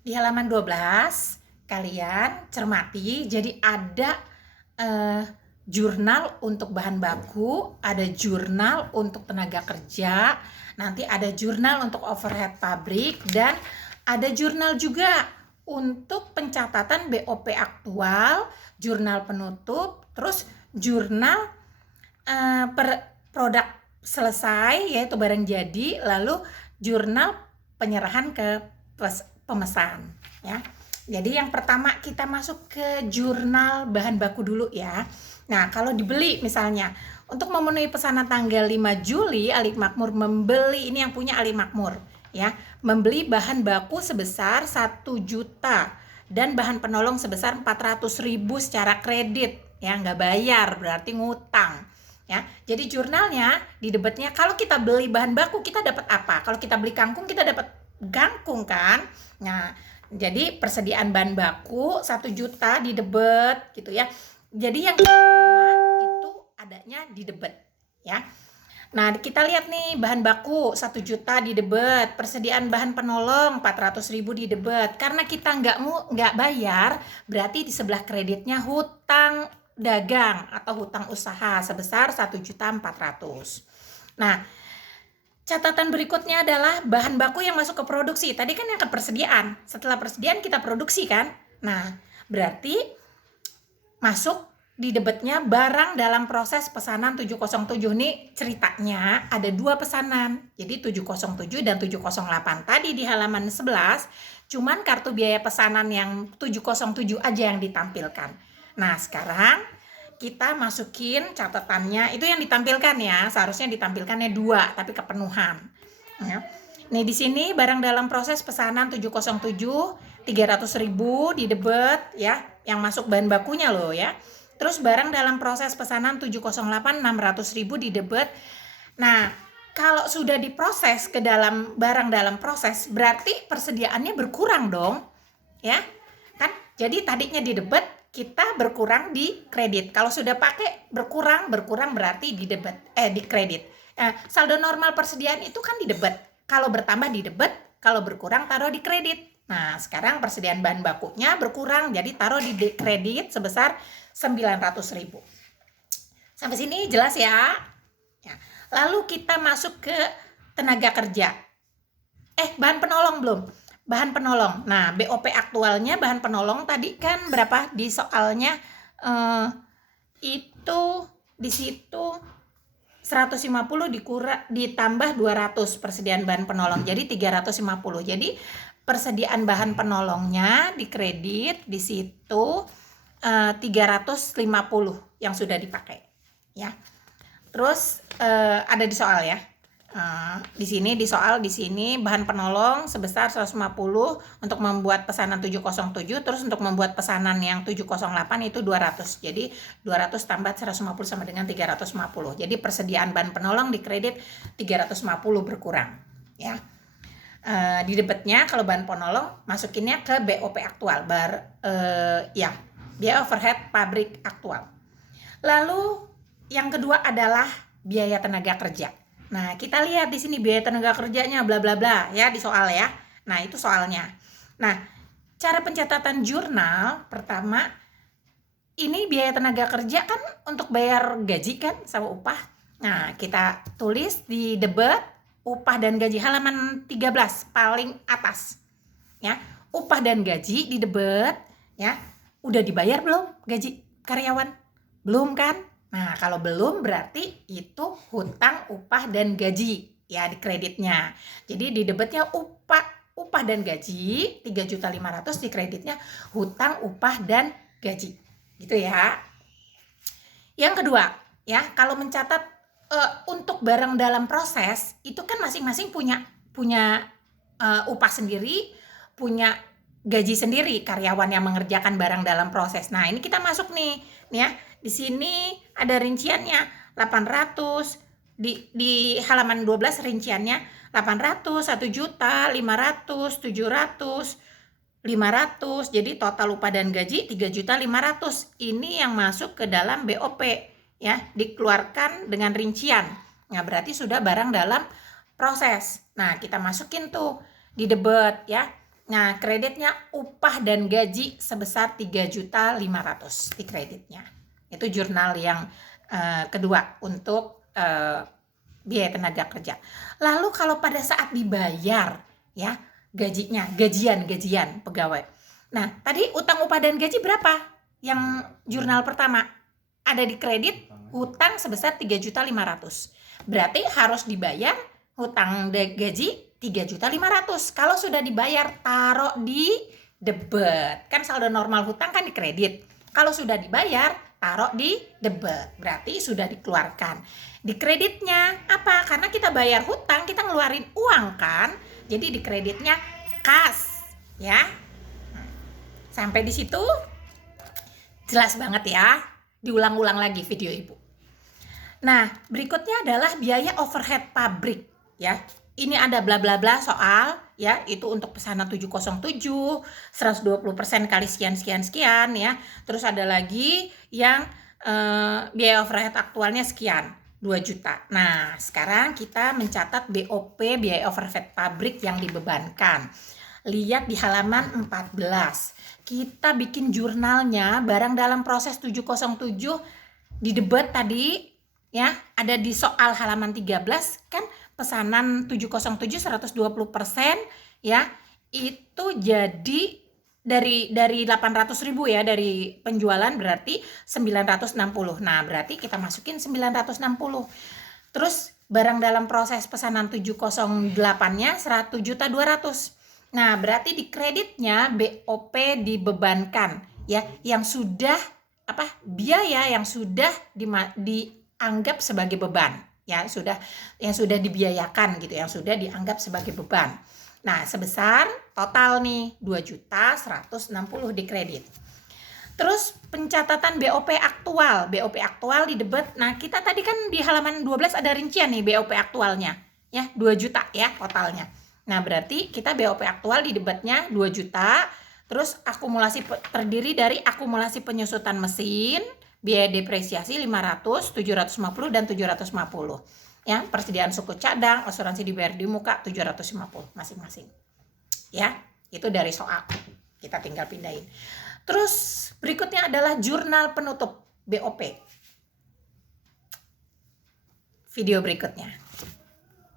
Di halaman 12 kalian cermati, jadi ada jurnal untuk bahan baku, ada jurnal untuk tenaga kerja, nanti ada jurnal untuk overhead pabrik, dan ada jurnal juga untuk pencatatan BOP aktual, jurnal penutup, terus jurnal produk selesai yaitu barang jadi, lalu jurnal penyerahan ke pemesan ya. Jadi yang pertama kita masuk ke jurnal bahan baku dulu ya. Nah, kalau dibeli misalnya untuk memenuhi pesanan tanggal 5 Juli, Ali Makmur membeli, ini yang punya Ali Makmur ya, membeli bahan baku sebesar 1 juta dan bahan penolong sebesar 400.000 secara kredit ya, nggak bayar berarti ngutang ya. Jadi jurnalnya di debetnya, kalau kita beli bahan baku kita dapat apa? Kalau kita beli kangkung kita dapat kangkung kan. Nah, jadi persediaan bahan baku 1 juta di debet gitu ya. Jadi yang kita terima itu adanya di debet ya. Nah, kita lihat nih bahan baku 1 juta di debet, persediaan bahan penolong 400.000 di debet. Karena kita nggak bayar, berarti di sebelah kreditnya hutang dagang atau hutang usaha sebesar 1.400.000. Nah, catatan berikutnya adalah bahan baku yang masuk ke produksi. Tadi kan yang ke persediaan. Setelah persediaan kita produksi kan. Nah, berarti masuk di debetnya barang dalam proses pesanan 707. Nih ceritanya ada 2 pesanan. Jadi 707 dan 708. Tadi di halaman 11 cuman kartu biaya pesanan yang 707 aja yang ditampilkan. Nah, sekarang kita masukin catatannya, itu yang ditampilkan ya. Seharusnya ditampilkannya 2 tapi kepenuhan. Ya. Nih di sini barang dalam proses pesanan 707 300.000 di debet ya, yang masuk bahan bakunya loh ya. Terus barang dalam proses pesanan 708 600.000 di debet. Nah, kalau sudah diproses ke dalam barang dalam proses, berarti persediaannya berkurang dong. Ya. Kan? Jadi tadinya di debet, kita berkurang di kredit. Kalau sudah pakai berkurang berarti di debet di kredit. Saldo normal persediaan itu kan di debet. Kalau bertambah di debet, kalau berkurang taruh di kredit. Nah, sekarang persediaan bahan bakunya berkurang, jadi taruh di kredit sebesar 900.000. Sampai sini jelas ya? Ya. Lalu kita masuk ke tenaga kerja. Bahan penolong belum? Bahan penolong. Nah, BOP aktualnya bahan penolong tadi kan berapa di soalnya? Itu di situ 150 ditambah 200 persediaan bahan penolong, jadi 350. Jadi persediaan bahan penolongnya di kredit di situ 350 yang sudah dipakai ya. Terus ada di soal ya. Di sini di soal di sini bahan penolong sebesar 150 untuk membuat pesanan 707, terus untuk membuat pesanan yang 708 itu 200. Jadi 200 tambah 150 sama dengan 350. Jadi persediaan bahan penolong di kredit 350 berkurang ya. Di debetnya kalau bahan penolong masukinnya ke BOP aktual ya, biaya overhead pabrik aktual. Lalu yang kedua adalah biaya tenaga kerja. Nah, kita lihat di sini biaya tenaga kerjanya bla bla bla ya di soal ya. Nah, itu soalnya. Nah, cara pencatatan jurnal pertama, ini biaya tenaga kerja kan untuk bayar gaji kan sama upah. Nah, kita tulis di debet upah dan gaji halaman 13 paling atas. Ya, upah dan gaji di debet ya. Udah dibayar belum gaji karyawan? Belum kan? Nah, kalau belum berarti itu hutang upah dan gaji ya di kreditnya. Jadi di debetnya upah dan gaji 3.500.000, di kreditnya hutang upah dan gaji. Gitu ya. Yang kedua, ya, kalau mencatat untuk barang dalam proses itu kan masing-masing punya upah sendiri, punya gaji sendiri karyawan yang mengerjakan barang dalam proses. Nah, ini kita masuk nih ya. Di sini ada rinciannya 800, di halaman 12 rinciannya 800, 1 juta, 500, 700, 500. Jadi total upah dan gaji 3.500.000. Ini yang masuk ke dalam BOP ya, dikeluarkan dengan rincian. Nah, berarti sudah barang dalam proses. Nah, kita masukin tuh di debet ya. Nah, kreditnya upah dan gaji sebesar 3.500.000 di kreditnya. Itu jurnal yang kedua untuk biaya tenaga kerja. Lalu kalau pada saat dibayar ya, gajian pegawai. Nah, tadi utang upah dan gaji berapa? Yang jurnal pertama ada di kredit hutang sebesar 3.500.000. Berarti harus dibayar hutang gaji 3.500.000. Kalau sudah dibayar taruh di debit. Kan saldo normal hutang kan di kredit. Kalau sudah dibayar taruh di debit. Berarti sudah dikeluarkan. Di kreditnya apa? Karena kita bayar hutang, kita ngeluarin uang kan. Jadi di kreditnya kas, ya. Sampai di situ jelas banget ya. Diulang-ulang lagi video Ibu. Nah, berikutnya adalah biaya overhead pabrik, ya. Ini ada bla bla bla soal, ya, itu untuk pesanan 707, 120% kali sekian ya. Terus ada lagi yang biaya overhead aktualnya sekian, 2 juta. Nah, sekarang kita mencatat BOP, biaya overhead pabrik yang dibebankan. Lihat di halaman 14. Kita bikin jurnalnya barang dalam proses 707 di debat tadi, ya, ada di soal halaman 13 kan, pesanan 707 120%, ya, itu jadi dari 800.000 ya, dari penjualan berarti 960. Nah, berarti kita masukin 960. Terus barang dalam proses pesanan 708-nya 100.200. Nah, berarti di kreditnya BOP dibebankan, ya, yang sudah biaya yang sudah dianggap sebagai beban, ya, yang sudah dibiayakan gitu, yang sudah dianggap sebagai beban. Nah, sebesar total nih 2.160.000 di kredit. Terus pencatatan BOP aktual di debat. Nah, kita tadi kan di halaman 12 ada rincian nih BOP aktualnya, ya, 2 juta ya totalnya. Nah, berarti kita BOP aktual di debatnya 2 juta. Terus akumulasi terdiri dari akumulasi penyusutan mesin, biaya depresiasi 500, 750 dan 750. Ya, persediaan suku cadang, asuransi dibayar di muka 750 masing-masing. Ya, itu dari soal. Kita tinggal pindahin. Terus berikutnya adalah jurnal penutup BOP. Video berikutnya.